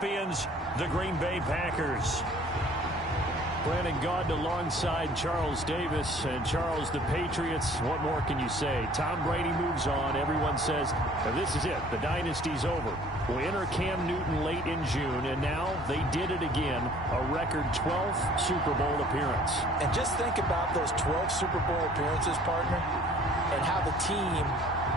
Champions, the Green Bay Packers. Brandon Gaudin alongside Charles Davis. And Charles, the Patriots, what more can you say? Tom Brady moves on. Everyone says, this is it. The dynasty's over. We'll enter Cam Newton late in June, and now they did it again. A record 12th Super Bowl appearance. And just think about those 12 Super Bowl appearances, partner, and how the team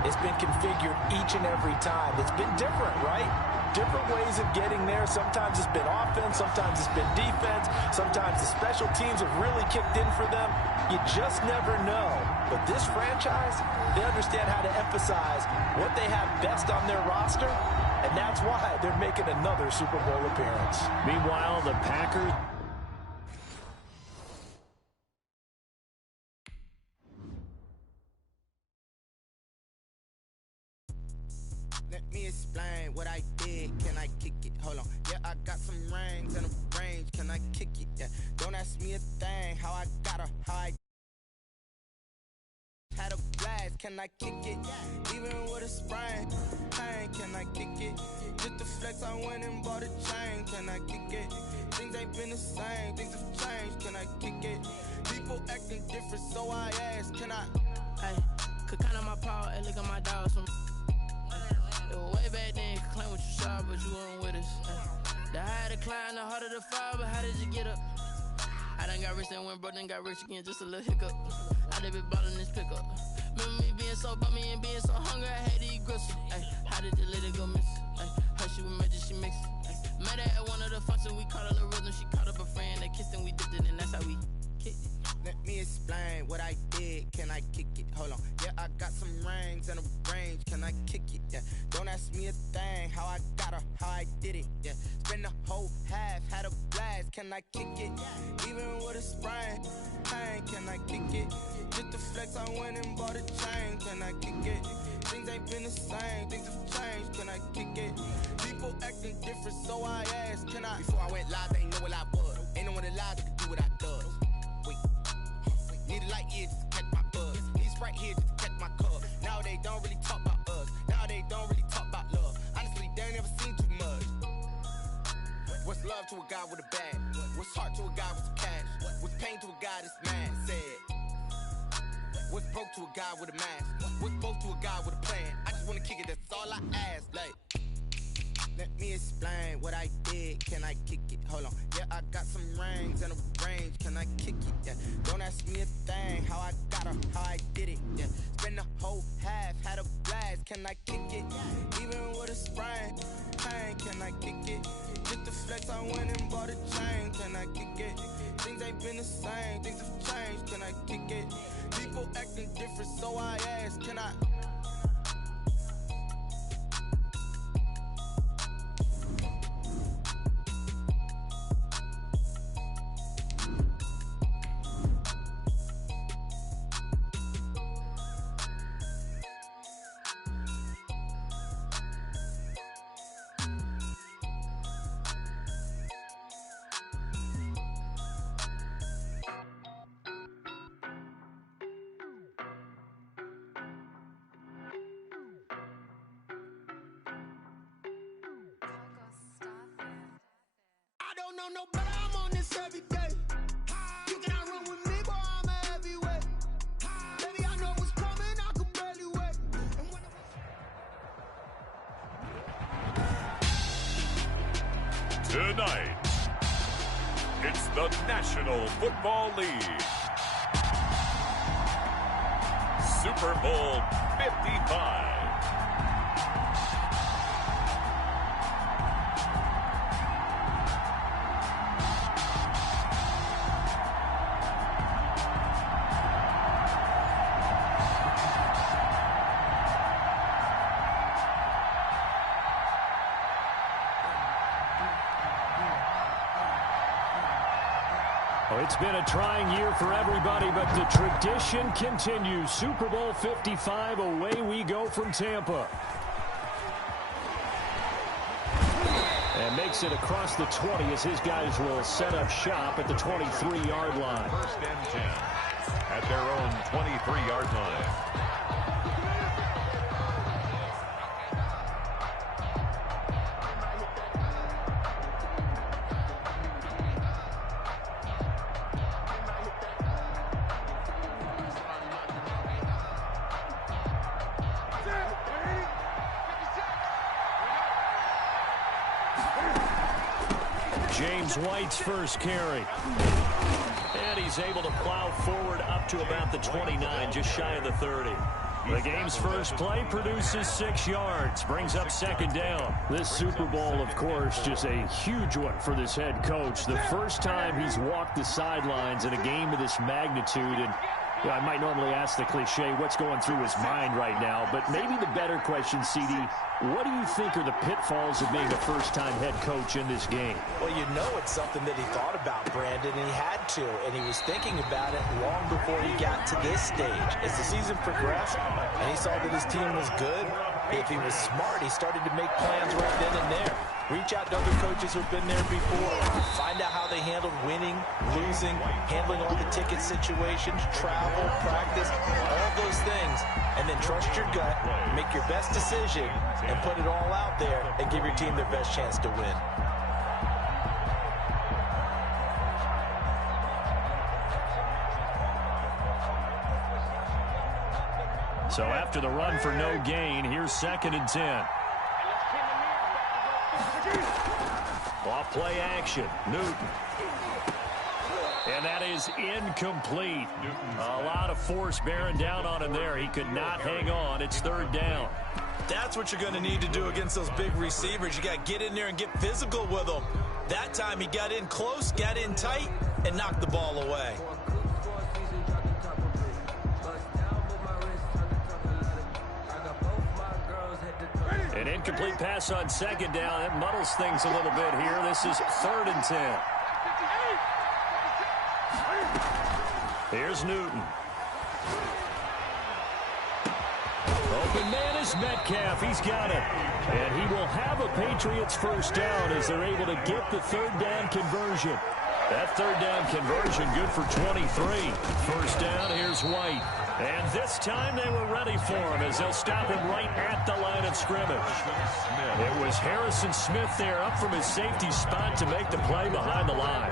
has been configured each and every time. It's been different, right? Different ways of getting there. Sometimes it's been offense, sometimes it's been defense, sometimes the special teams have really kicked in for them. You just never know. But this franchise, they understand how to emphasize what they have best on their roster, and that's why they're making another Super Bowl appearance. Meanwhile, the Packers... Let me explain what I did. Can I kick it? Hold on. Yeah, I got some rings and a range. Can I kick it? Yeah. Don't ask me a thing. How I got her. How I had a blast. Can I kick it? Even with a sprain. Pain. Can I kick it? Just the flex. I went and bought a chain. Can I kick it? Things ain't been the same. Things have changed. Can I kick it? People acting different, so I ask. Can I? Hey, could count on my power. Hey, look at my dogs from. Way back then, you could claim what you saw, but you weren't with us. The higher the climb, the harder the fall, but how did you get up? I done got rich and went broke, then got rich again, just a little hiccup. I done been ballin' this pickup. Remember me being so bummy and being so hungry, I had to eat gristle. Ay, how did the lady go miss? Her she was magic, she mixed. Met her at one of the functions, we caught a little rhythm, she caught up a friend, they kissed and we dipped it, and that's how we kicked it. Let me explain what I did. Can I kick it? Hold on. Yeah, I got some rings and a range. Can I kick it? Yeah. Don't ask me a thing. How I got her, how I did it. Yeah. Spend the whole half, had a blast. Can I kick it? Even with a sprain. Pain. Can I kick it? Just the flex. I went and bought a chain. Can I kick it? Things ain't been the same. Things have changed. Can I kick it? People acting different, so I asked. Can I? Before I went live, they ain't know what I was. Ain't no one alive that could do what I does. Need a light here just to catch my buzz. Need Sprite here just to catch my cup. Now they don't really talk about us. Now they don't really talk about love. Honestly, they ain't never seen too much. What's love to a guy with a bag? What's heart to a guy with some cash? What's pain to a guy that's mad? Said. What's broke to a guy with a mask? What's both to a guy with a plan? I just wanna kick it, that's all I ask. Like, let me explain what I did. Can I kick it? Hold on. Yeah, I got some rings and a range. Can I kick it? Yeah. Don't ask me a thing. How I got her, how I did it. Yeah. Spend the whole half, had a blast. Can I kick it? Even with a sprain. Pain. Can I kick it? Just the flex. I went and bought a chain. Can I kick it? Things ain't been the same. Things have changed. Can I kick it? People acting different, so I ask. Can I? No, but I'm on this every day. You cannot run with me, boy, I'm a heavyweight. Baby, I know what's coming, I could barely wait. Tonight, it's the National Football League. Super Bowl 55. It's been a trying year for everybody, but the tradition continues. Super Bowl 55, away we go from Tampa. And makes it across the 20 as his guys will set up shop at the 23-yard line. First and 10 at their own 23-yard line. James White's first carry. And he's able to plow forward up to about the 29, just shy of the 30. The game's first play produces 6 yards, brings up second down. This Super Bowl, of course, just a huge one for this head coach. The first time he's walked the sidelines in a game of this magnitude. And I might normally ask the cliche, what's going through his mind right now? But maybe the better question, CD, what do you think are the pitfalls of being a first-time head coach in this game? Well, you know it's something that he thought about, Brandon, and he had to. And he was thinking about it long before he got to this stage. As the season progressed and he saw that his team was good, if he was smart, he started to make plans right then and there. Reach out to other coaches who've been there before. Find out how they handled winning, losing, handling all the ticket situations, travel, practice, all those things. And then trust your gut, make your best decision, and put it all out there and give your team their best chance to win. So after the run for no gain, here's 2nd and 10. Off play action. Newton. And that is incomplete. A lot of force bearing down on him there. He could not hang on. It's 3rd down. That's what you're going to need to do against those big receivers. You got to get in there and get physical with them. That time he got in close, got in tight, and knocked the ball away. An incomplete pass on 2nd down. That muddles things a little bit here. This is 3rd and 10. Here's Newton. Open man is Metcalf. He's got it. And he will have a Patriots first down as they're able to get the 3rd down conversion. That 3rd down conversion good for 23. First down, here's White. And this time they were ready for him as they'll stop him right at the line of scrimmage. It was Harrison Smith there up from his safety spot to make the play behind the line.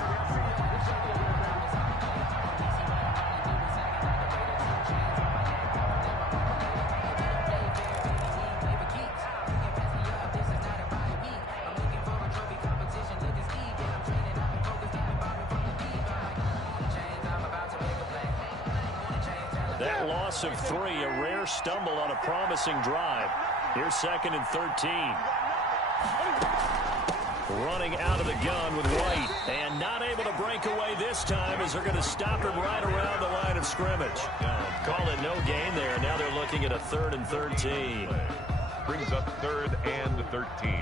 That loss of 3, a rare stumble on a promising drive. Here's 2nd and 13. Running out of the gun with White. And not able to break away this time as they're going to stop him right around the line of scrimmage. Call it no gain there. Now they're looking at a 3rd and 13. Brings up 3rd and 13.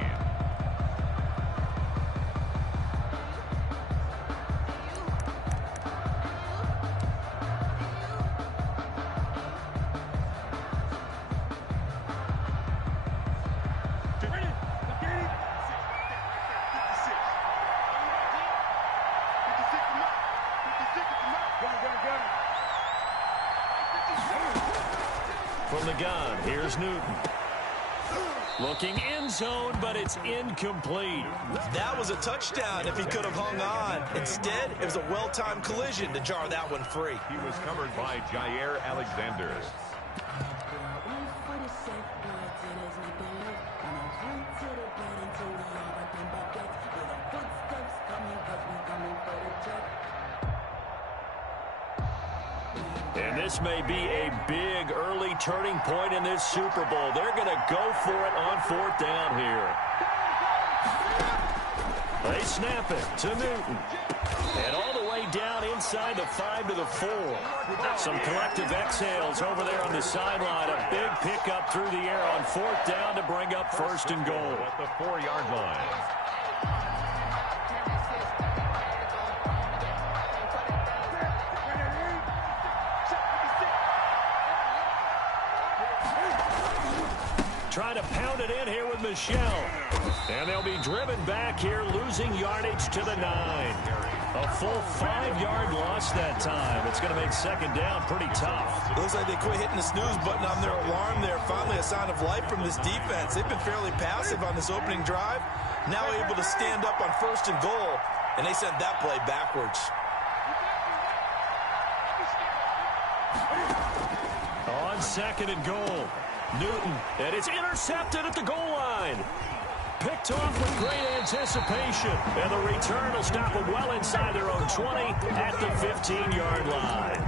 From the gun, here's Newton. Looking end zone, but it's incomplete. That was a touchdown if he could have hung on. Instead, it was a well-timed collision to jar that one free. He was covered by Jair Alexander. And this may be a big early turning point in this Super Bowl. They're going to go for it on 4th down here. They snap it to Newton. And all the way down inside the 5 to the 4. Some collective exhales over there on the sideline. A big pickup through the air on 4th down to bring up 1st and goal. At the 4-yard line. Trying to pound it in here with Michelle. And they'll be driven back here, losing yardage to the 9. A full 5-yard loss that time. It's going to make 2nd down pretty tough. Looks like they quit hitting the snooze button on their alarm there. Finally a sign of life from this defense. They've been fairly passive on this opening drive. Now able to stand up on 1st and goal. And they sent that play backwards. On 2nd and goal. Newton, and it's intercepted at the goal line. Picked off with great anticipation. And the return will stop them well inside their own 20 at the 15-yard line.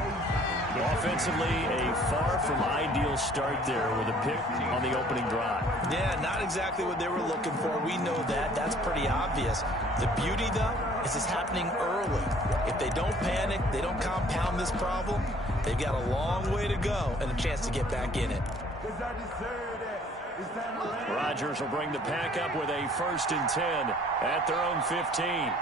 Offensively, a far from ideal start there with a pick on the opening drive. Yeah, not exactly what they were looking for. We know that. That's pretty obvious. The beauty, though, is it's happening early. If they don't panic, they don't compound this problem, they've got a long way to go and a chance to get back in it. Rodgers will bring the pack up with a 1st and 10 at their own 15.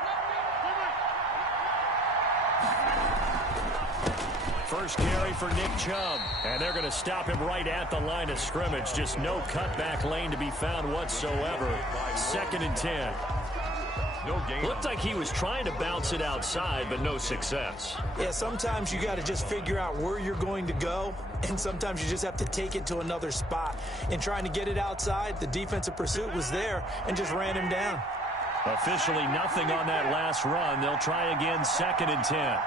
First carry for Nick Chubb. And they're going to stop him right at the line of scrimmage. Just no cutback lane to be found whatsoever. 2nd and 10. No gain. Looked like he was trying to bounce it outside, but no success. Yeah, sometimes you got to just figure out where you're going to go, and sometimes you just have to take it to another spot. In trying to get it outside, the defensive pursuit was there and just ran him down. Officially nothing on that last run. They'll try again, 2nd and 10.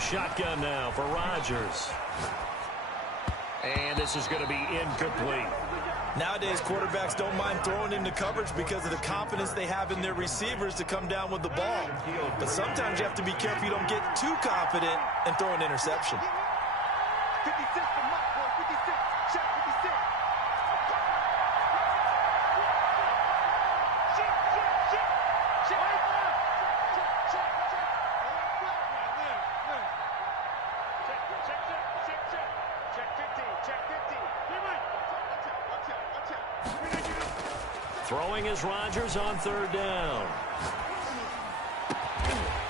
Shotgun now for Rodgers. And this is going to be incomplete. Nowadays, quarterbacks don't mind throwing into coverage because of the confidence they have in their receivers to come down with the ball. But sometimes you have to be careful you don't get too confident and throw an interception. 56 to Mike, boy. 56. Check 56. Throwing is Rodgers on 3rd down.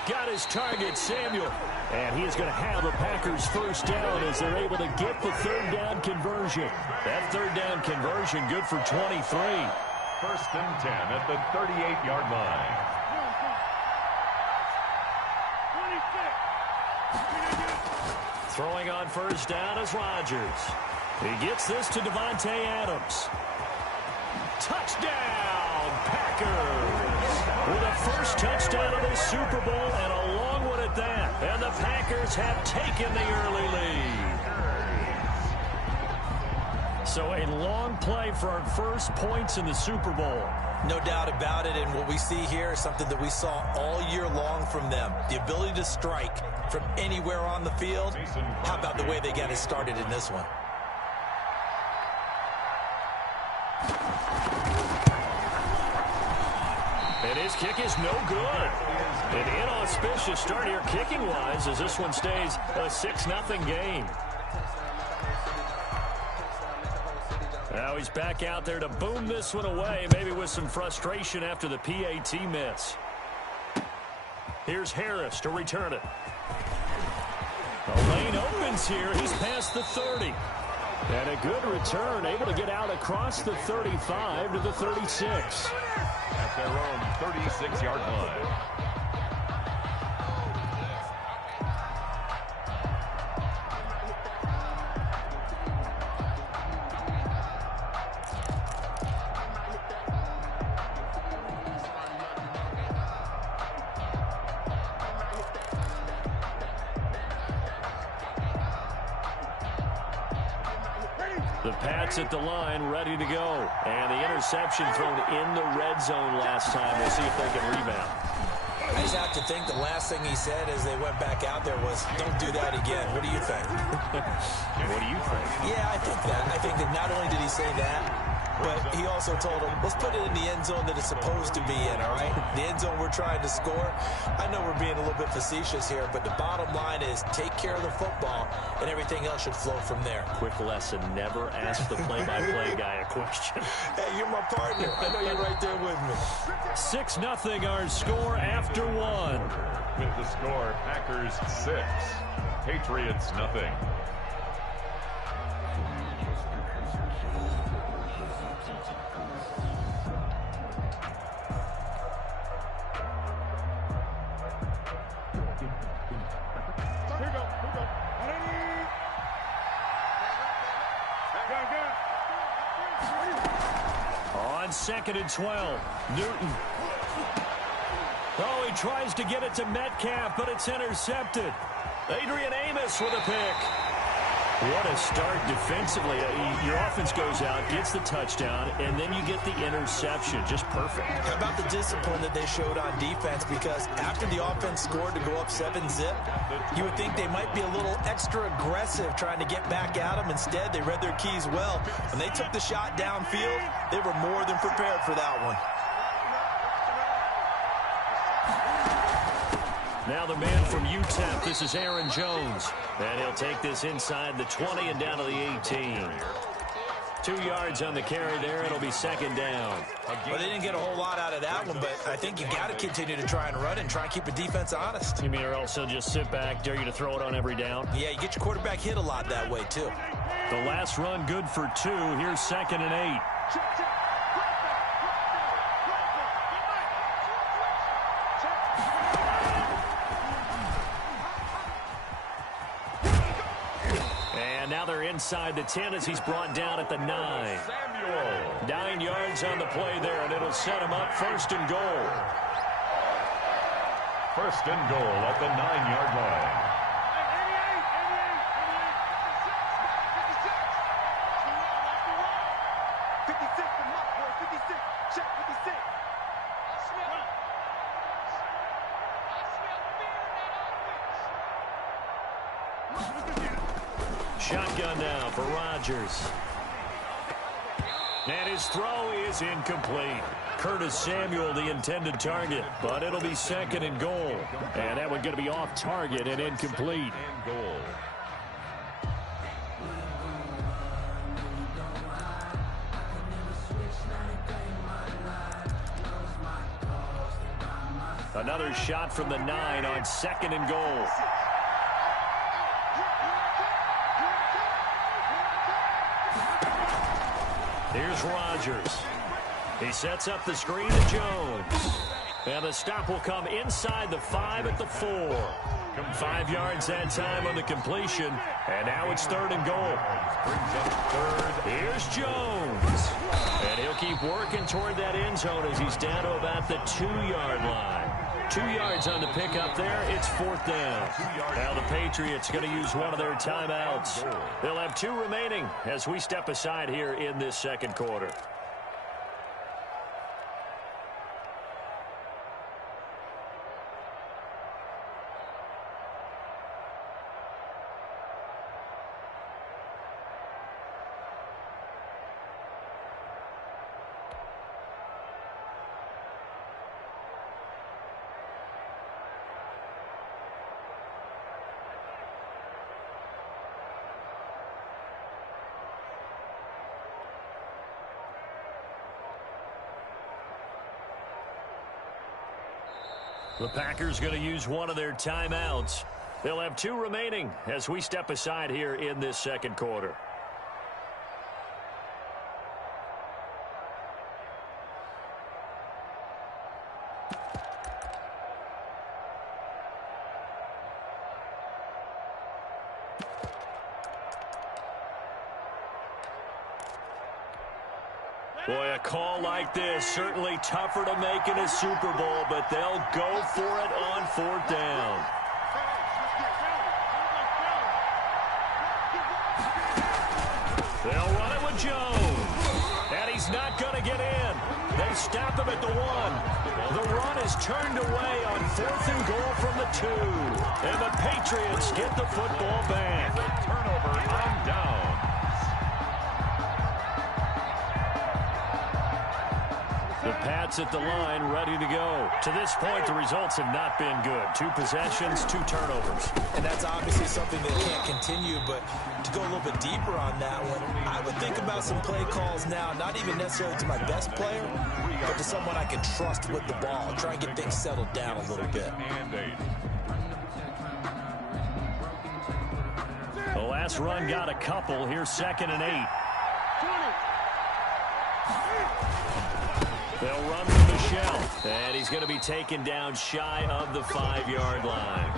Got his target, Samuel. And he is going to have the Packers' 1st down as they're able to get the 3rd down conversion. That 3rd down conversion good for 23. 1st and 10 at the 38-yard line. Throwing on 1st down is Rodgers. He gets this to Davante Adams. Touchdown, Packers! With a 1st touchdown of the Super Bowl and a long one at that. And the Packers have taken the early lead. So a long play for our first points in the Super Bowl. No doubt about it, and what we see here is something that we saw all year long from them. The ability to strike from anywhere on the field. How about the way they got it started in this one? And his kick is no good. An inauspicious start here kicking-wise as this one stays a 6-0 game. Now he's back out there to boom this one away, maybe with some frustration after the PAT miss. Here's Harris to return it. The lane opens here. He's past the 30. And a good return, able to get out across the 35 to the 36. At their own 36-yard line. The Pats at the line, ready to go. And the interception thrown in the red zone last time. We'll see if they can rebound. I just have to think the last thing he said as they went back out there was, don't do that again. What do you think? What do you think? Yeah, I think that. I think that not only did he say that, but he also told him, let's put it in the end zone that it's supposed to be in, all right? The end zone we're trying to score. I know we're being a little bit facetious here, but the bottom line is take care of the football, and everything else should flow from there. Quick lesson, never ask the play-by-play guy a question. Hey, you're my partner. I know you're right there with me. 6-0 our score after one. With the score, Packers 6, Patriots nothing. On 2nd and 12, Newton. Oh, he tries to get it to Metcalf, but it's intercepted. Adrian Amos with a pick. What a start defensively. Your offense goes out, gets the touchdown, and then you get the interception. Just perfect. How about the discipline that they showed on defense? Because after the offense scored to go up 7-zip, you would think they might be a little extra aggressive trying to get back at them. Instead, they read their keys well. When they took the shot downfield, they were more than prepared for that one. Now the man from UTEP, this is Aaron Jones. And he'll take this inside the 20 and down to the 18. 2 yards on the carry there. It'll be second down. Well, they didn't get a whole lot out of that one, but I think you got to continue to try and run and try and keep the defense honest. You mean or else he'll just sit back, dare you to throw it on every down? Yeah, you get your quarterback hit a lot that way, too. The last run good for 2. Here's 2nd and 8. And now they're inside the 10 as he's brought down at the 9. 9 yards on the play there, and it'll set him up 1st and goal. 1st and goal at the 9-yard line. Shotgun now for Rodgers. And his throw is incomplete. Curtis Samuel, the intended target, but it'll be 2nd and goal. And that one going to be off target and incomplete. Another shot from the 9 on 2nd and goal. Here's Rodgers. He sets up the screen to Jones. And the stop will come inside the 5 at the 4. 5 yards that time on the completion. And now it's 3rd and goal. Here's Jones. And he'll keep working toward that end zone as he's down to about the 2-yard line. 2 yards on the pickup there. It's 4th down. Now the Patriots going to use one of their timeouts. They'll have 2 remaining as we step aside here in this 2nd quarter. The Packers going to use one of their timeouts. They'll have 2 remaining as we step aside here in this 2nd quarter. Boy, a call like this, certainly tougher to make in a Super Bowl, but they'll go for it on 4th down. They'll run it with Jones. And he's not going to get in. They stop him at the 1. The run is turned away on 4th and goal from the 2. And the Patriots get the football back. Turnover on down. The Pats at the line, ready to go. To this point, the results have not been good. 2 possessions, 2 turnovers. And that's obviously something that can't continue, but to go a little bit deeper on that one, I would think about some play calls now, not even necessarily to my best player, but to someone I can trust with the ball. Try and get things settled down a little bit. The last run got a couple. Here's 2nd and 8. They'll run with Michelle, and he's going to be taken down shy of the 5-yard line.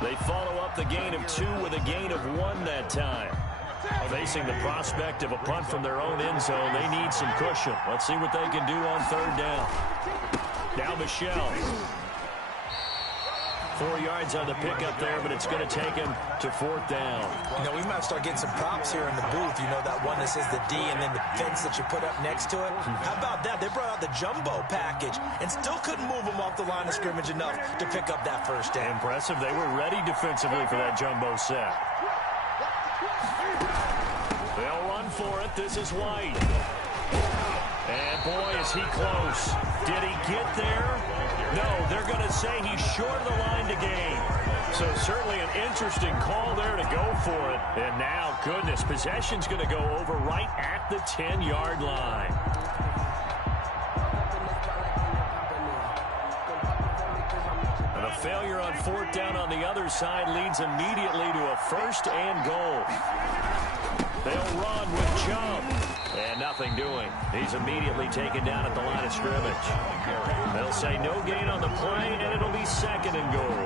They follow up the gain of 2 with a gain of 1 that time. Facing the prospect of a punt from their own end zone, they need some cushion. Let's see what they can do on 3rd down. Now Michelle. 4 yards on the pickup there, but it's going to take him to 4th down. You know, we might start getting some props here in the booth. You know, that one that says the D and then the fence that you put up next to it. How about that? They brought out the jumbo package and still couldn't move them off the line of scrimmage enough to pick up that first down. Impressive. They were ready defensively for that jumbo set. They'll run for it. This is White. And boy, is he close. Did he get there? No, they're going to say he's short of the line to gain. So certainly an interesting call there to go for it. And now, goodness, possession's going to go over right at the 10-yard line. And a failure on 4th down on the other side leads immediately to a 1st and goal. They'll run with Chubb. And nothing doing. He's immediately taken down at the line of scrimmage. They'll say no gain on the play, and it'll be 2nd and goal.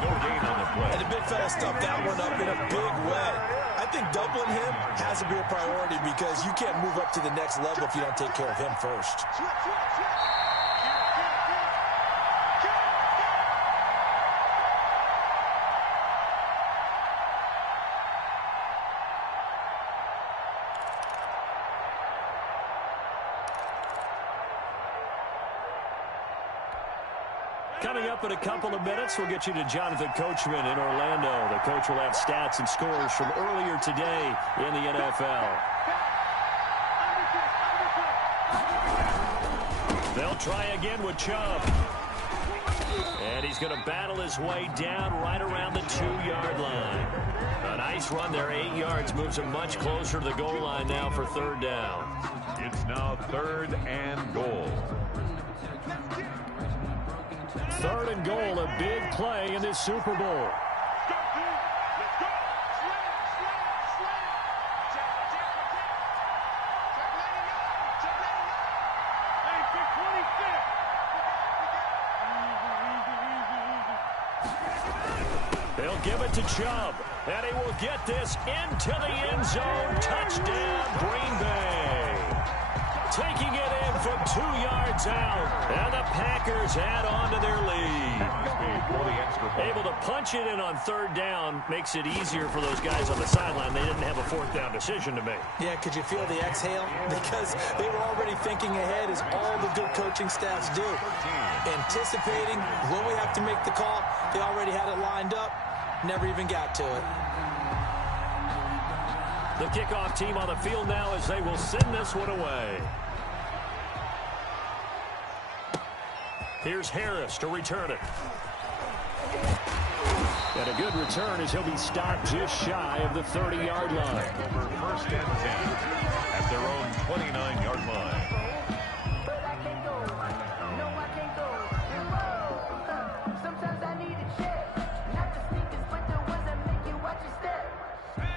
No gain on the play. And the big fella stuffed that one up in a big way. I think doubling him has to be a priority because you can't move up to the next level if you don't take care of him first. Coming up in a couple of minutes, we'll get you to Jonathan Coachman in Orlando. The coach will have stats and scores from earlier today in the NFL. They'll try again with Chubb. And he's going to battle his way down right around the 2-yard line. A nice run there, 8 yards, moves him much closer to the goal line now for 3rd down. It's now 3rd and goal. 3rd and goal, a big play in this Super Bowl. They'll give it to Chubb, and he will get this into the end zone. Touchdown, Green Bay. Taking it in from 2 yards out, and the Packers add on to their lead. Able to punch it in on 3rd down makes it easier for those guys on the sideline. They didn't have a 4th down decision to make. Yeah, could you feel the exhale? Because they were already thinking ahead, as all the good coaching staffs do. Anticipating, will we have to make the call? They already had it lined up, never even got to it. The kickoff team on the field now as they will send this one away. Here's Harris to return it. And a good return as he'll be stopped just shy of the 30-yard line. Over 1st and 10 at their own 29-yard line.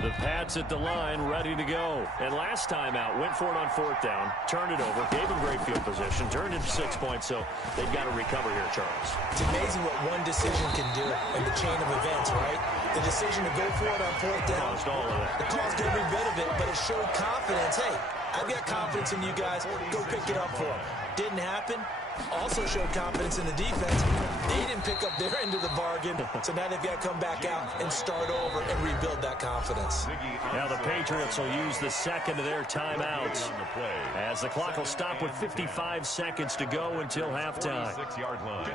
The Pats at the line, ready to go. And last time out, went for it on 4th down, turned it over, gave him great field position, turned it to 6 points, so they've got to recover here, Charles. It's amazing what one decision can do in the chain of events, right? The decision to go for it on 4th down. Caused all of that. It caused every bit of it, but it showed confidence. Hey, I've got confidence in you guys. Go pick it up for them. Didn't happen. Also showed confidence in the defense. They didn't pick up their end of the bargain, so now they've got to come back out and start over and rebuild that confidence. Now the Patriots will use the 2nd of their timeouts as the clock will stop with 55 seconds to go until halftime. 6-yard line.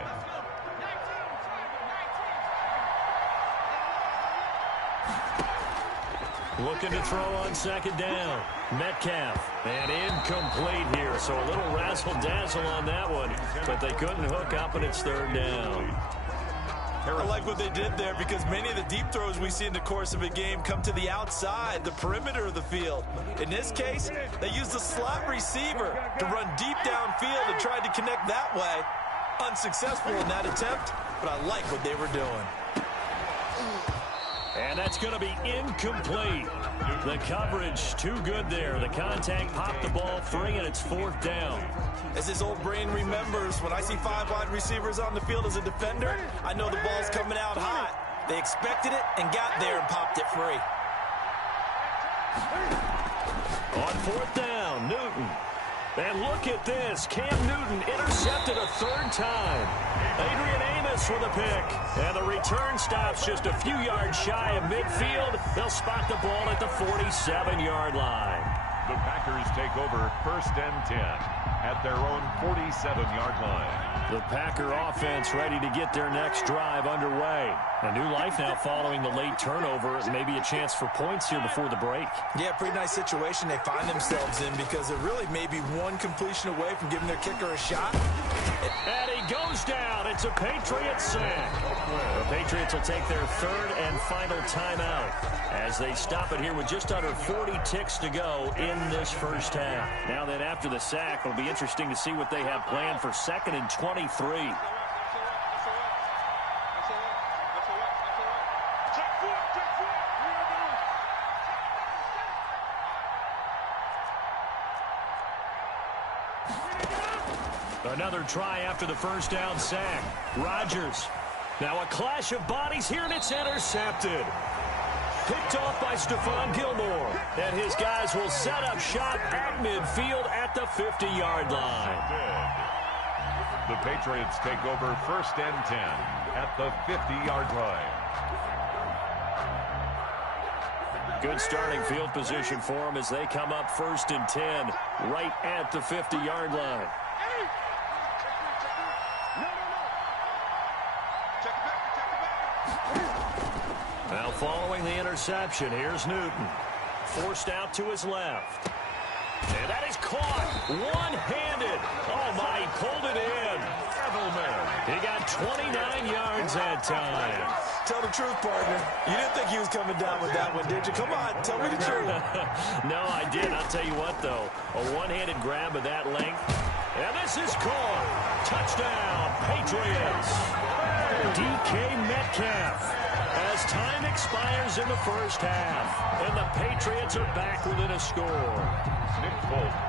Looking to throw on 2nd down. Metcalf. And incomplete here. So a little razzle-dazzle on that one. But they couldn't hook up, and it's 3rd down. I like what they did there because many of the deep throws we see in the course of a game come to the outside, the perimeter of the field. In this case, they used the slot receiver to run deep downfield and tried to connect that way. Unsuccessful in that attempt, but I like what they were doing. And that's going to be incomplete. The coverage too good there. The contact popped the ball free, and it's 4th down. As his old brain remembers, when I see 5 wide receivers on the field as a defender, I know the ball's coming out hot. They expected it and got there and popped it free. On 4th down, Newton. And look at this. Cam Newton intercepted a third time. Adrian Amos with a pick. And the return stops just a few yards shy of midfield. They'll spot the ball at the 47-yard line. The Packers take over 1st and 10 at their own 47-yard line. The Packer offense ready to get their next drive underway. A new life now following the late turnover. Maybe a chance for points here before the break. Yeah, pretty nice situation they find themselves in because they're really maybe one completion away from giving their kicker a shot. And he goes down. It's a Patriots sack. The Patriots will take their third and final timeout as they stop it here with just under 40 ticks to go in this first half. Now then, after the sack, it'll be interesting to see what they have planned for 2nd and 23. Another try after the first down sack. Rodgers. Now a clash of bodies here, and it's intercepted. Picked off by Stephon Gilmore. And his guys will set up shop at midfield at the 50-yard line. The Patriots take over 1st and 10 at the 50-yard line. Good starting field position for them as they come up 1st and 10 right at the 50-yard line. Now following the interception, here's Newton. Forced out to his left. And that is caught one-handed. Oh, my, he pulled it in. He got 29 yards that time. Tell the truth, partner. You didn't think he was coming down with that one, did you? Come on, tell me the truth. No, I did. I'll tell you what, though. A one-handed grab of that length. And this is caught. Touchdown, Patriots. DK Metcalf. As time expires in the first half, and the Patriots are back within a score.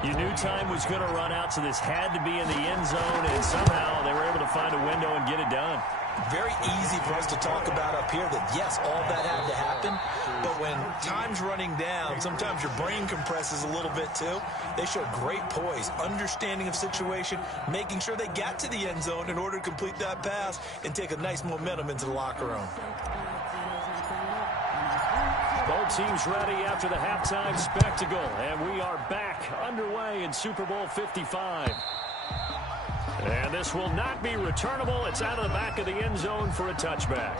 You knew time was going to run out, so this had to be in the end zone, and somehow they were able to find a window and get it done. Very easy for us to talk about up here that, yes, all that had to happen, but when time's running down, sometimes your brain compresses a little bit too. They showed great poise, understanding of situation, making sure they got to the end zone in order to complete that pass and take a nice momentum into the locker room. Both teams ready after the halftime spectacle, and we are back underway in Super Bowl 55. And this will not be returnable. It's out of the back of the end zone for a touchback.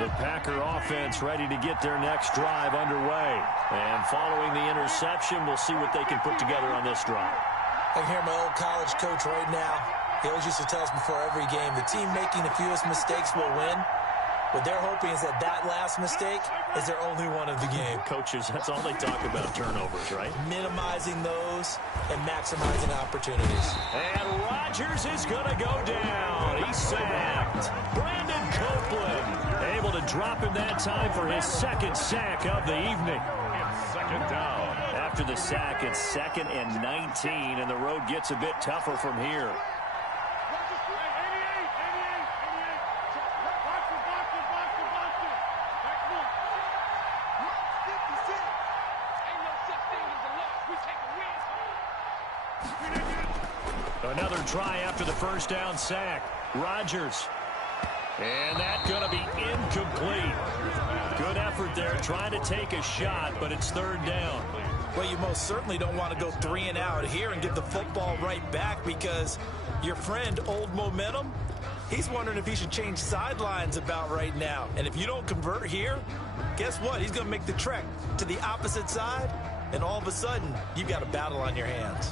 The Packer offense ready to get their next drive underway. And following the interception, we'll see what they can put together on this drive. I can hear my old college coach right now. He always used to tell us before every game, the team making the fewest mistakes will win. What they're hoping is that that last mistake is their only one of the game. Coaches, that's all they talk about, turnovers, right? Minimizing those and maximizing opportunities. And Rodgers is going to go down. He's sacked. Brandon Copeland able to drop him that time for his second sack of the evening. It's 2nd down. After the sack, it's 2nd and 19, and the road gets a bit tougher from here. Another try after the first down sack. Rodgers. And that's going to be incomplete. Good effort there, trying to take a shot, but it's 3rd down. Well, you most certainly don't want to go 3 and out here and get the football right back because your friend, Old Momentum, he's wondering if he should change sidelines about right now. And if you don't convert here, guess what? He's going to make the trek to the opposite side, and all of a sudden, you've got a battle on your hands.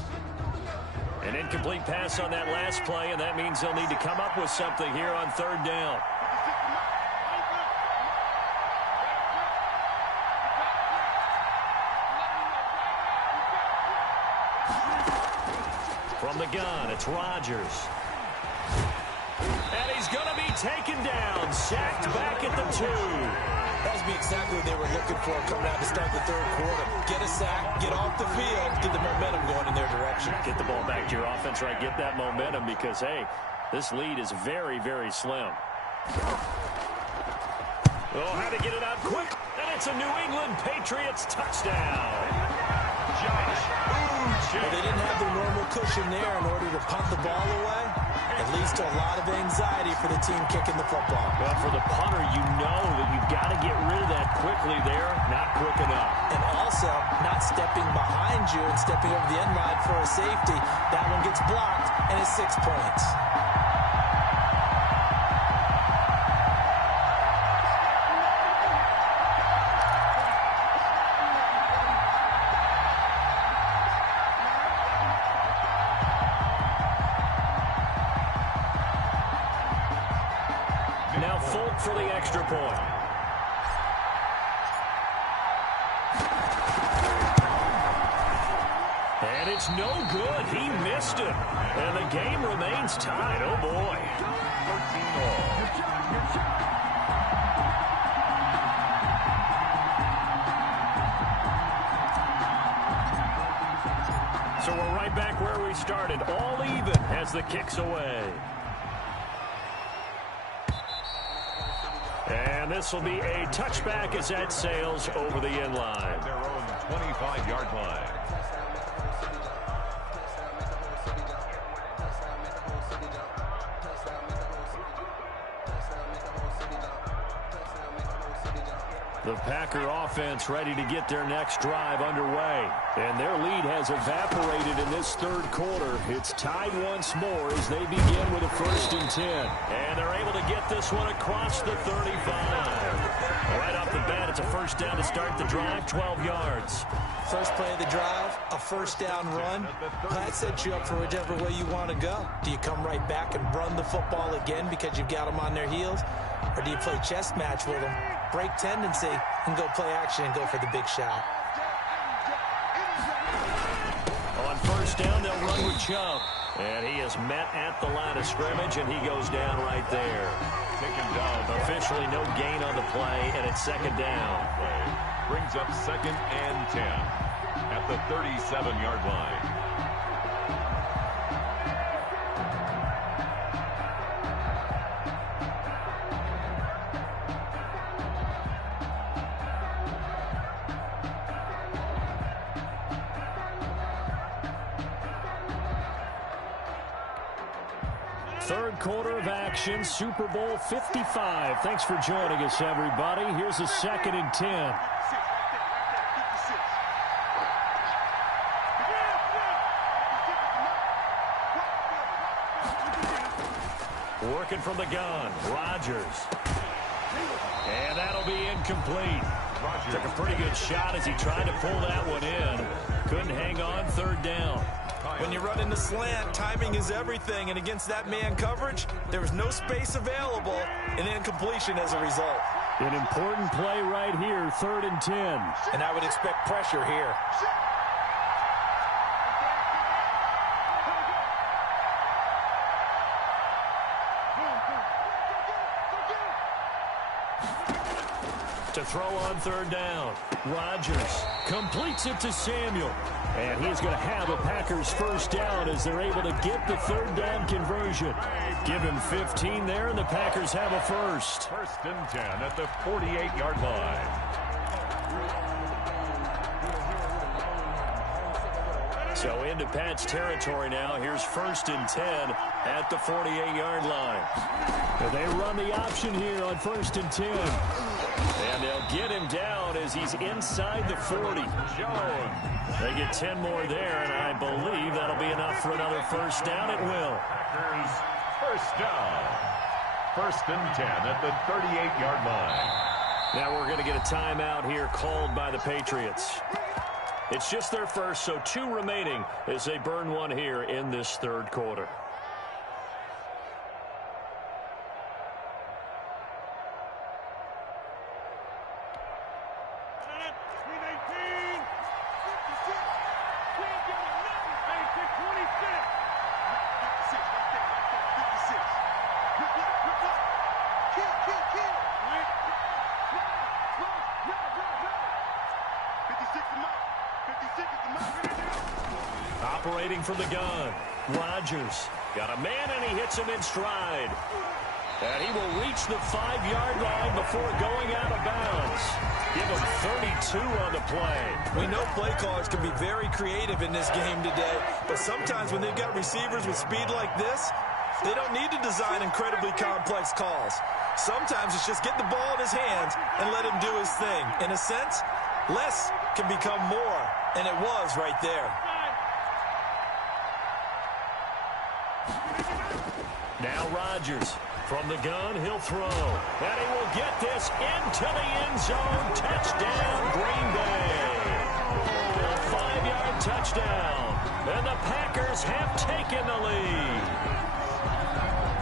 An incomplete pass on that last play, and that means they'll need to come up with something here on 3rd down. From the gun, it's Rodgers. And he's going to be taken down, sacked back at the 2. That would be exactly what they were looking for coming out to start the 3rd quarter. Get a sack, get off the field, get the momentum going in their direction. Get the ball back to your offense, right? Get that momentum because, hey, this lead is very, very slim. Oh, how to get it out quick. And it's a New England Patriots touchdown. Well, they didn't have their normal cushion there in order to punt the ball away. It leads to a lot of anxiety for the team kicking the football. Well, for the punter, you know that you've got to get rid of that quickly there. Not quick enough. And also, not stepping behind you and stepping over the end line for a safety. That one gets blocked, and it's 6 points. Now Folk for the extra point. And it's no good. He missed it. And the game remains tied. Oh, boy. 13 all. So we're right back where we started. All even as the kick's away. And this will be a touchback as that sails over the end line. Their own 25-yard line. The Packer offense ready to get their next drive underway. And their lead has evaporated in this third quarter. It's tied once more as they begin with a 1st and 10. And they're able to get this one across the 35. Right off the bat, it's a 1st down to start the drive, 12 yards. First play of the drive, a 1st down run. That sets you up for whichever way you want to go. Do you come right back and run the football again because you've got them on their heels? Or do you play chess match with them, break tendency, and go play action and go for the big shot? On 1st down, they'll run with Chubb. And he is met at the line of scrimmage, and he goes down right there. Taken down. Officially no gain on the play, and it's 2nd down. Brings up 2nd and 10 at the 37-yard line. Third quarter of action, Super Bowl 55. Thanks for joining us, everybody. Here's a 2nd and 10. Working from the gun, Rodgers. And that'll be incomplete. Took a pretty good shot as he tried to pull that one in. Couldn't hang on, 3rd down. When you run in the slant, timing is everything, and against that man coverage, there was no space available, and incompletion as a result. An important play right here, 3rd and 10. And I would expect pressure here. To throw on 3rd down. Rodgers completes it to Samuel. And he's going to have a Packers 1st down as they're able to get the 3rd down conversion. Give him 15 there, and the Packers have a 1st. 1st and 10 at the 48-yard line. So into Pat's territory now. Here's 1st and 10 at the 48-yard line. And they run the option here on 1st and 10. And they'll get him down as he's inside the 40. They get 10 more there, and I believe that'll be enough for another 1st down. It will. Packers 1st down. 1st and 10 at the 38-yard line. Now we're going to get a timeout here called by the Patriots. It's just their 1st, so 2 remaining as they burn one here in this 3rd quarter. Operating from the gun, Rodgers. Got a man, and he hits him in stride. And he will reach the 5-yard line before going out of bounds. Give him 32 on the play. We know play callers can be very creative in this game today, but sometimes when they've got receivers with speed like this, they don't need to design incredibly complex calls. Sometimes it's just get the ball in his hands and let him do his thing. In a sense, less can become more, and it was right there. Now Rodgers. From the gun, he'll throw. And he will get this into the end zone. Touchdown, Green Bay. A 5-yard touchdown. And the Packers have taken the lead.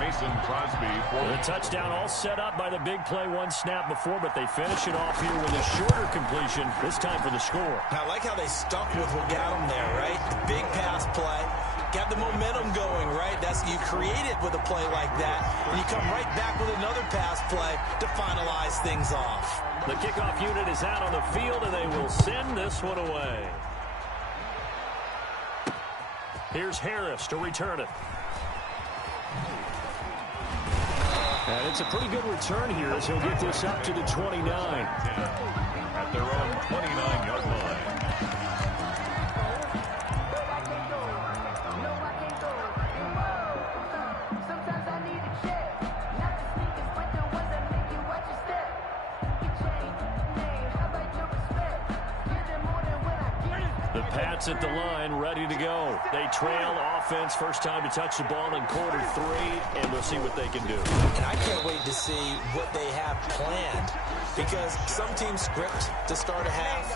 Mason Crosby for the touchdown all set up by the big play one snap before, but they finish it off here with a shorter completion, this time for the score. I like how they stuck with what got them there, right? The big pass play. Got the momentum going, right? You create it with a play like that, and you come right back with another pass play to finalize things off. The kickoff unit is out on the field, and they will send this one away. Here's Harris to return it. And it's a pretty good return here as he'll get this up to the 29. At their own 29-yard line. The Pats at the line, ready to go. They trail offense, first time to touch the ball in quarter 3, and we'll see what they can do. And I can't wait to see what they have planned, because some teams script to start a half.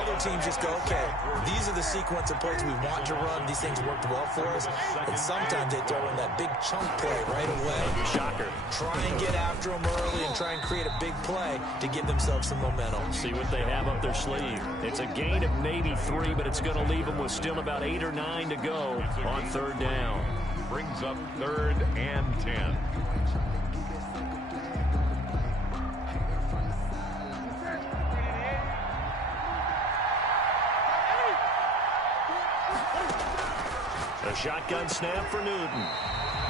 Other teams just go, okay, these are the sequence of plays we want to run. These things worked well for us. And sometimes they throw in that big chunk play right away. Shocker. Try and get after them early and try and create a big play to give themselves some momentum. See what they have up their sleeve. It's a gain of maybe 3, but it's going to leave them with still about 8 or 9 to go on third down. Brings up 3rd and 10. A shotgun snap for Newton.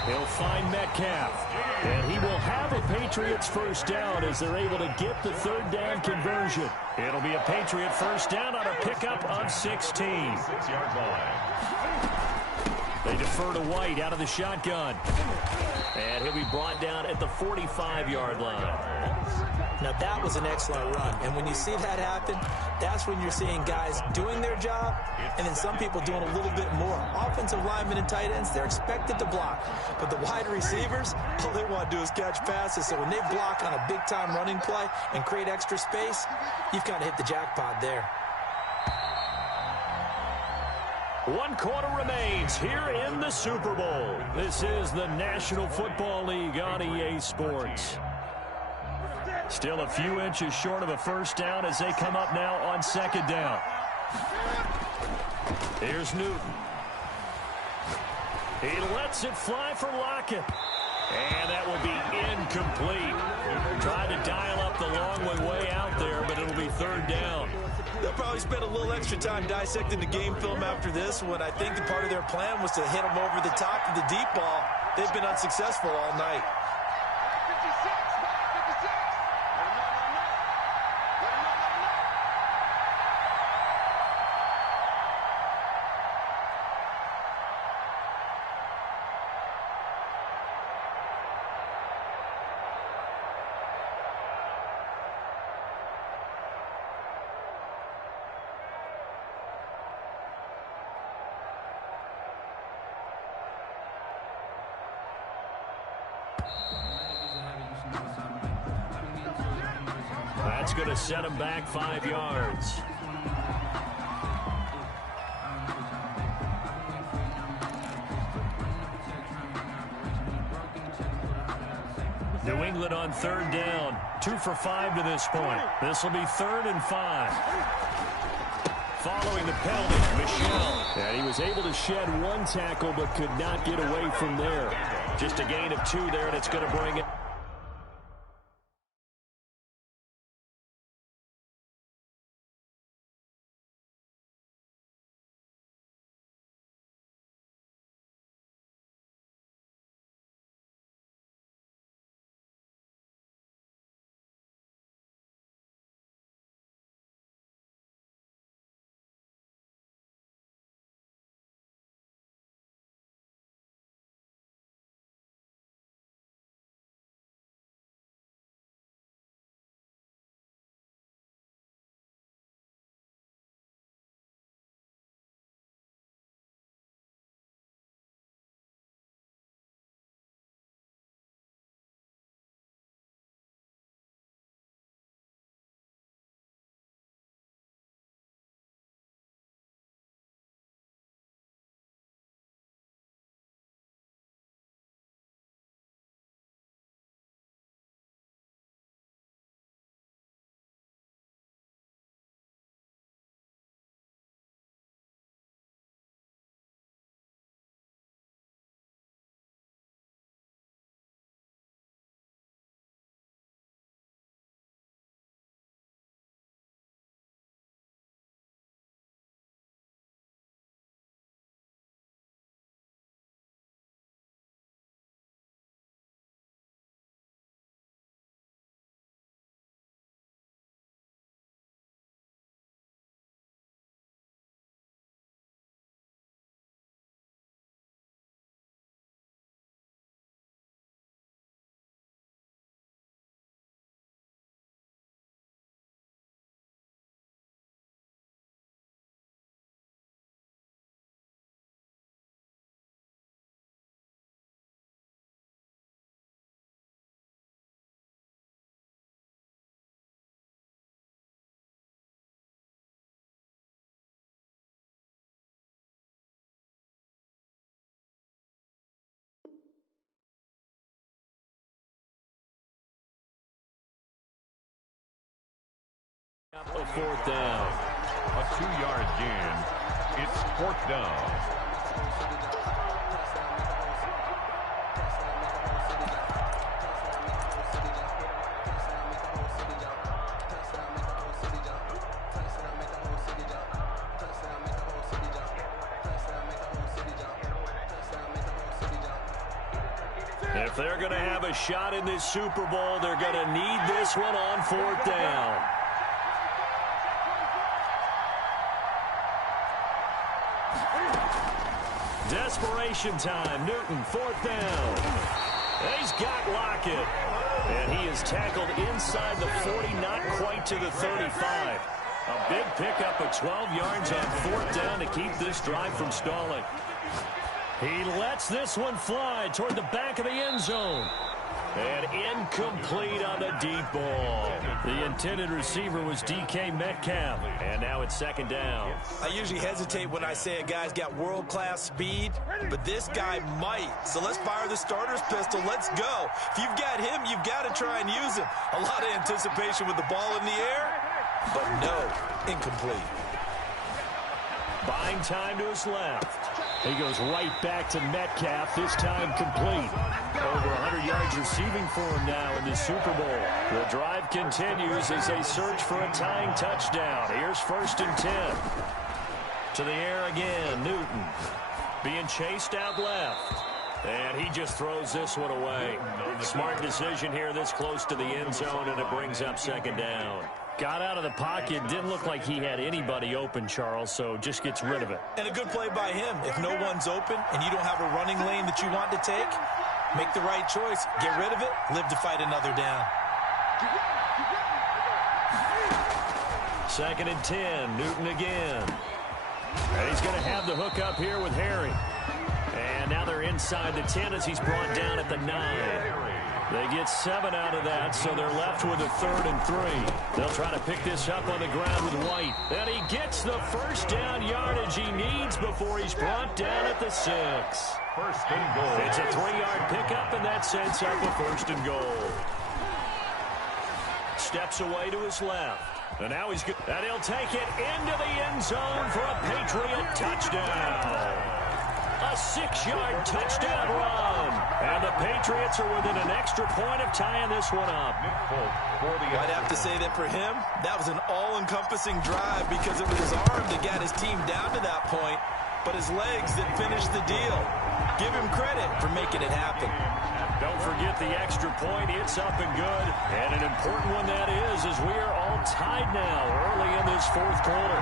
He'll find Metcalf. And he will have a Patriots first down as they're able to get the third down conversion. It'll be a Patriot first down on a pickup of 16. 6-yard line. They defer to White out of the shotgun. And he'll be brought down at the 45-yard line. Now, that was an excellent run. And when you see that happen, that's when you're seeing guys doing their job and then some people doing a little bit more. Offensive linemen and tight ends, they're expected to block. But the wide receivers, all they want to do is catch passes. So when they block on a big-time running play and create extra space, you've kind of hit the jackpot there. 1 quarter remains here in the Super Bowl. This is the National Football League on EA Sports. Still a few inches short of a first down as they come up now on second down. Here's Newton. He lets it fly for Lockett. And that will be incomplete. Trying to dial up the long way out there, but it'll be third down. They'll probably spend a little extra time dissecting the game film after this, when I think the part of their plan was to hit them over the top of the deep ball. They've been unsuccessful all night. That's going to set him back 5 yards. New England on third down. 2 for 5 to this point. This will be 3rd and 5. Following the penalty, Michel. And he was able to shed 1 tackle but could not get away from there. Just a gain of 2 there, and it's going to bring it. A fourth down. A 2-yard gain. It's fourth down. If they're going to have a shot in this Super Bowl, they're going to need this one on fourth down. Desperation time. Newton, fourth down. And he's got Lockett. And he is tackled inside the 40, not quite to the 35. A big pickup of 12 yards on fourth down to keep this drive from stalling. He lets this one fly toward the back of the end zone. And incomplete on the deep ball. The intended receiver was DK Metcalf. And now it's second down. I usually hesitate when I say a guy's got world-class speed, but this guy might. So let's fire the starter's pistol. Let's go. If you've got him, you've got to try and use him. A lot of anticipation with the ball in the air, but no, incomplete. Buying time to his left. He goes right back to Metcalf, this time complete. Over 100 yards receiving for him now in this Super Bowl. The drive continues as they search for a tying touchdown. Here's first and 10. To the air again, Newton. Being chased out left. And he just throws this one away. Smart decision here this close to the end zone, and it brings up second down. Got out of the pocket. Didn't look like he had anybody open, Charles, so just gets rid of it. And a good play by him. If no one's open and you don't have a running lane that you want to take, make the right choice. Get rid of it. Live to fight another down. Second and 10. Newton again. And he's going to have the hook up here with Harry. And now they're inside the 10 as he's brought down at the 9. They get 7 out of that, so they're left with a 3rd and 3. They'll try to pick this up on the ground with White. And he gets the first down yardage he needs before he's brought down at the 6. First and goal. It's a 3-yard pickup, and that sets up a first and goal. Steps away to his left. And now he's good. And he'll take it into the end zone for a Patriot touchdown. A 6-yard touchdown run. And the Patriots are within an extra point of tying this one up. I'd have to say that for him, that was an all-encompassing drive because it was his arm that got his team down to that point, but his legs that finished the deal. Give him credit for making it happen. Don't forget the extra point. It's up and good. And an important one that is, as we are all tied now early in this fourth quarter.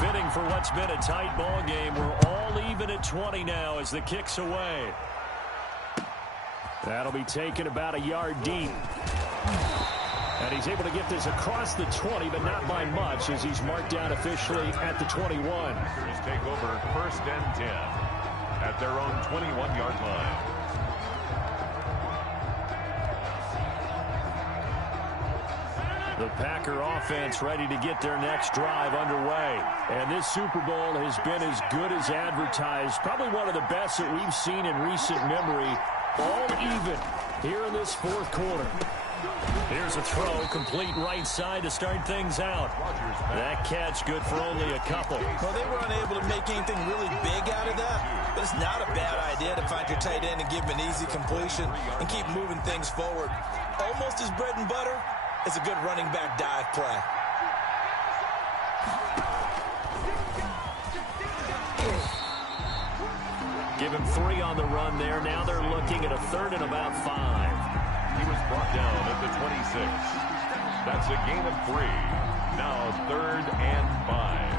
Fitting for what's been a tight ball game. We're all even at 20 now as the kick's away. That'll be taken about a yard deep. And he's able to get this across the 20, but not by much as he's marked down officially at the 21. Packers take over first and 10 at their own 21-yard line. The Packer offense ready to get their next drive underway. And this Super Bowl has been as good as advertised. Probably one of the best that we've seen in recent memory. All even here in this fourth quarter. Here's a throw, complete right side to start things out. That catch good for only a couple. Well, they were unable to make anything really big out of that, but it's not a bad idea to find your tight end and give him an easy completion and keep moving things forward. Almost as bread and butter as a good running back dive play. Give him 3 on the run there. Now they're looking at a 3rd and about 5. He was brought down at the 26. That's a gain of 3. Now 3rd and 5.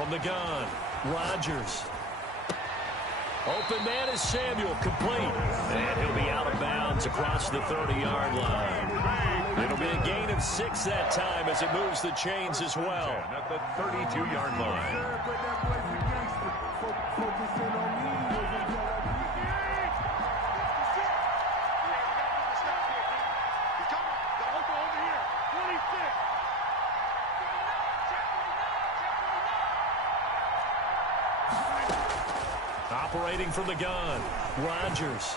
From the gun, Rodgers. Open man is Samuel, complete. And he'll be out of bounds across the 30-yard line. It'll be a gain of 6 that time as it moves the chains as well. At the 32-yard line. Operating from the gun, Rodgers.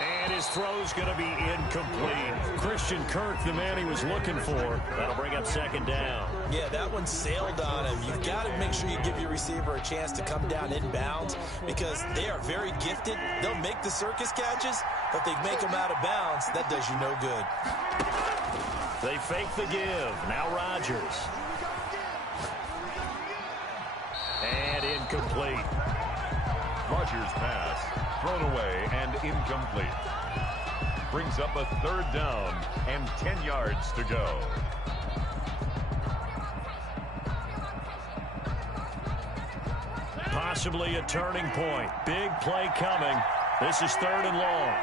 And his throw's going to be incomplete. Christian Kirk, the man he was looking for. That'll bring up second down. Yeah, that one sailed on him. You've got to make sure you give your receiver a chance to come down inbounds because they are very gifted. They'll make the circus catches, but they make them out of bounds. That does you no good. They fake the give. Now Rodgers. And incomplete. Rodgers' pass thrown away and incomplete. Brings up a 3rd down and 10 yards to go. Possibly a turning point. Big play coming. This is 3rd and long.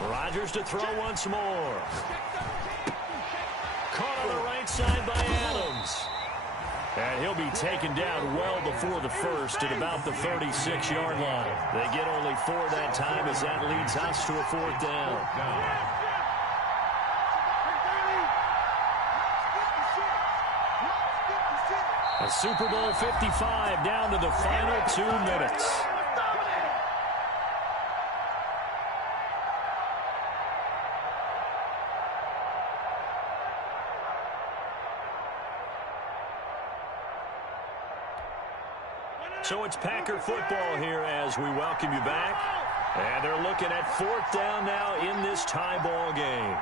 Rodgers to throw once more. Caught on the right side by Adams. And he'll be taken down well before the first at about the 36-yard line. They get only 4 that time as that leads us to a 4th down. A Super Bowl 55 down to the final 2 minutes. So it's Packer football here as we welcome you back. And they're looking at 4th down now in this tie ball game.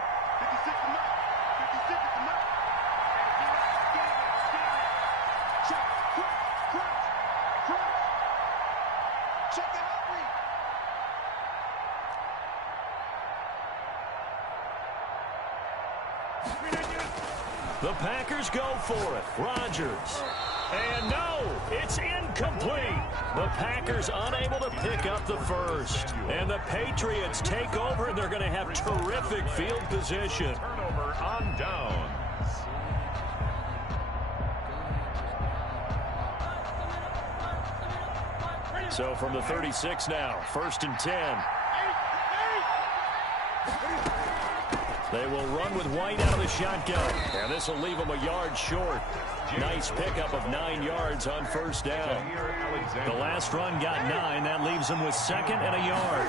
The Packers go for it. Rodgers. And no, it's incomplete. The Packers unable to pick up the first. And the Patriots take over, and they're going to have terrific field position. Turnover on downs. So from the 36 now, 1st and 10. They will run with White out of the shotgun. And this will leave them a yard short. Nice pickup of 9 yards on 1st down. The last run got 9. That leaves them with 2nd and a yard.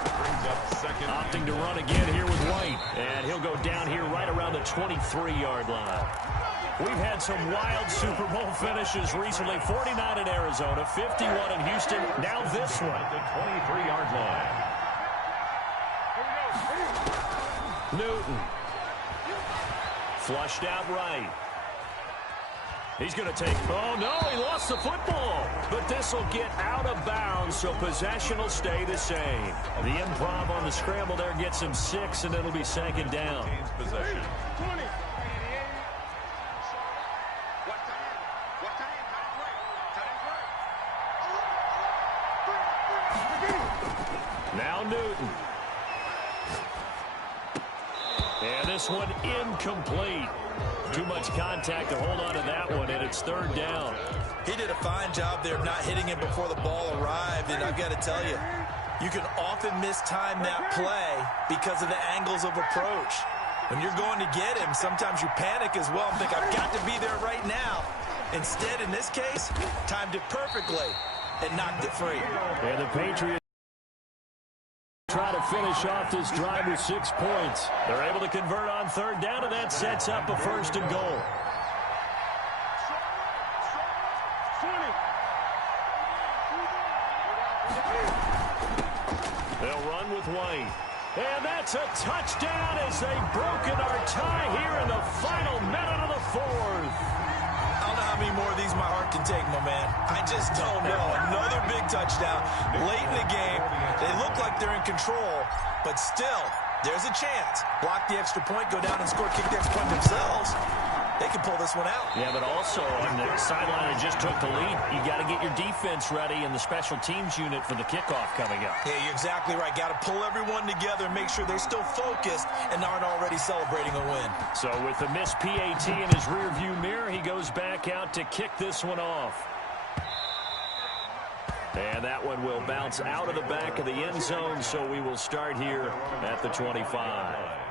Opting to run again here with White. And he'll go down here right around the 23-yard line. We've had some wild Super Bowl finishes recently. 49 in Arizona, 51 in Houston. Now this one. The 23-yard line. Newton. Flushed out right. He's going to take, oh no, he lost the football. But this will get out of bounds, so possession will stay the same. The improv on the scramble there gets him 6, and it'll be 2nd down. Possession. 20. Now Newton. And this one incomplete. Too much contact to hold on to that one, and it's 3rd down. He did a fine job there of not hitting him before the ball arrived, and I've got to tell you, you can often mistime that play because of the angles of approach. When you're going to get him, sometimes you panic as well and think, I've got to be there right now. Instead, in this case, timed it perfectly and knocked it free. And the Patriots try to finish off this drive with 6 points. They're able to convert on 3rd down, and that sets up a 1st and goal. They'll run with White. And that's a touchdown as they've broken our tie here in the final minute of the 4th. I don't know how how many more of these my heart can take, my man. I just don't know. Another big touchdown late in the game. They look like they're in control, but still, there's a chance. Block the extra point, go down and score, kick the extra point themselves. They can pull this one out. Yeah, but also on the sideline that just took the lead, you got to get your defense ready in the special teams unit for the kickoff coming up. Yeah, you're exactly right. Got to pull everyone together and make sure they're still focused and aren't already celebrating a win. So with the missed PAT in his rearview mirror, he goes back out to kick this one off. And that one will bounce out of the back of the end zone, so we will start here at the 25.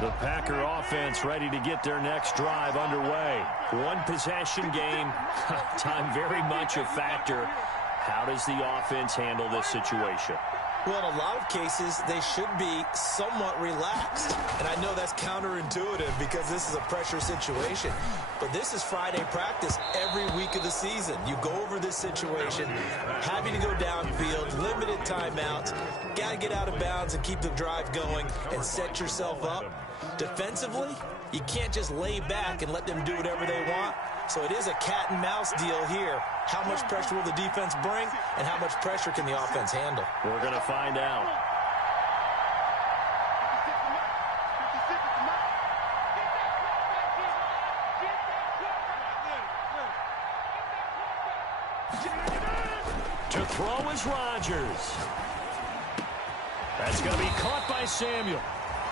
The Packer offense ready to get their next drive underway. One possession game. Time very much a factor. How does the offense handle this situation? Well, in a lot of cases, they should be somewhat relaxed. And I know that's counterintuitive because this is a pressure situation. But this is Friday practice every week of the season. You go over this situation, having to go downfield, limited timeouts, got to get out of bounds and keep the drive going and set yourself up. Defensively, you can't just lay back and let them do whatever they want. So it is a cat and mouse deal here. How much pressure will the defense bring, and how much pressure can the offense handle? We're going to find out. To throw is Rodgers. That's going to be caught by Samuel.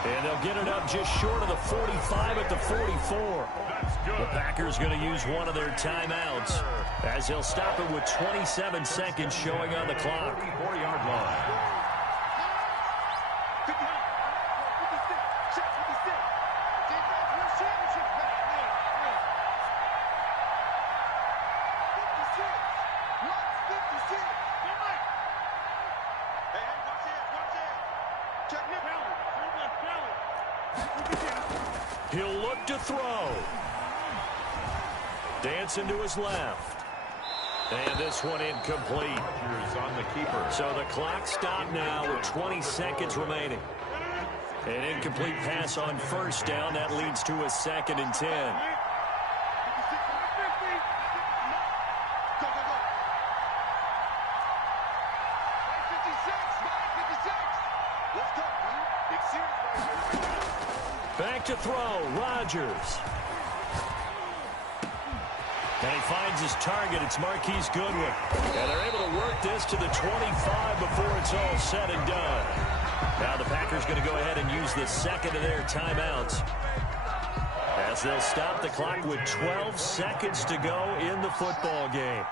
And they'll get it up just short of the 45 at the 44. The Packers going to use one of their timeouts as they'll stop it with 27 seconds showing on the clock. 34-yard line. He'll look to throw. Dancing to his left. And this one incomplete. On the keeper. So the clock stopped now with 20 seconds remaining. An incomplete pass on first down. That leads to a 2nd and 10. Back to throw, Rodgers. And he finds his target. It's Marquise Goodwin. And they're able to work this to the 25 before it's all said and done. Now the Packers going to go ahead and use the second of their timeouts, as they'll stop the clock with 12 seconds to go in the football game.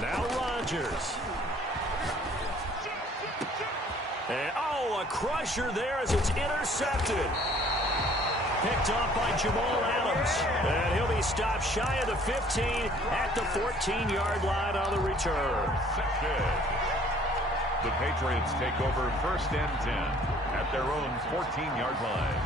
Now Rodgers. And, a crusher there as it's intercepted. Picked off by Jamal Adams. And he'll be stopped shy of the 15 at the 14-yard line on the return. The Patriots take over 1st and 10 at their own 14-yard line.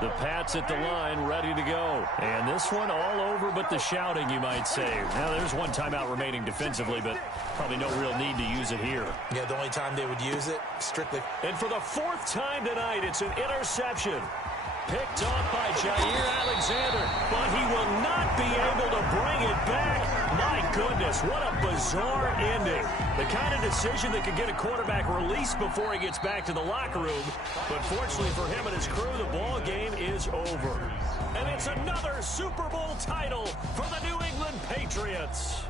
The Pats at the line, ready to go. And this one all over but the shouting, you might say. Now, there's one timeout remaining defensively, but probably no real need to use it here. Yeah, the only time they would use it, strictly. And for the 4th time tonight, it's an interception. Picked off by Jair Alexander, but he will not be able to bring it back. My goodness, what a bizarre ending. The kind of decision that could get a quarterback released before he gets back to the locker room. But fortunately for him and his crew, the ball game is over. And it's another Super Bowl title for the New England Patriots.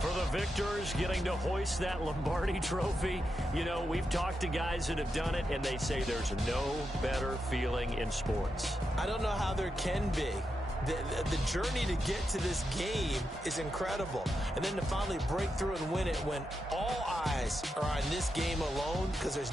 For the victors getting to hoist that Lombardi trophy, you know, we've talked to guys that have done it, and they say there's no better feeling in sports. I don't know how there can be. The journey to get to this game is incredible. And then to finally break through and win it when all eyes are on this game alone, because there's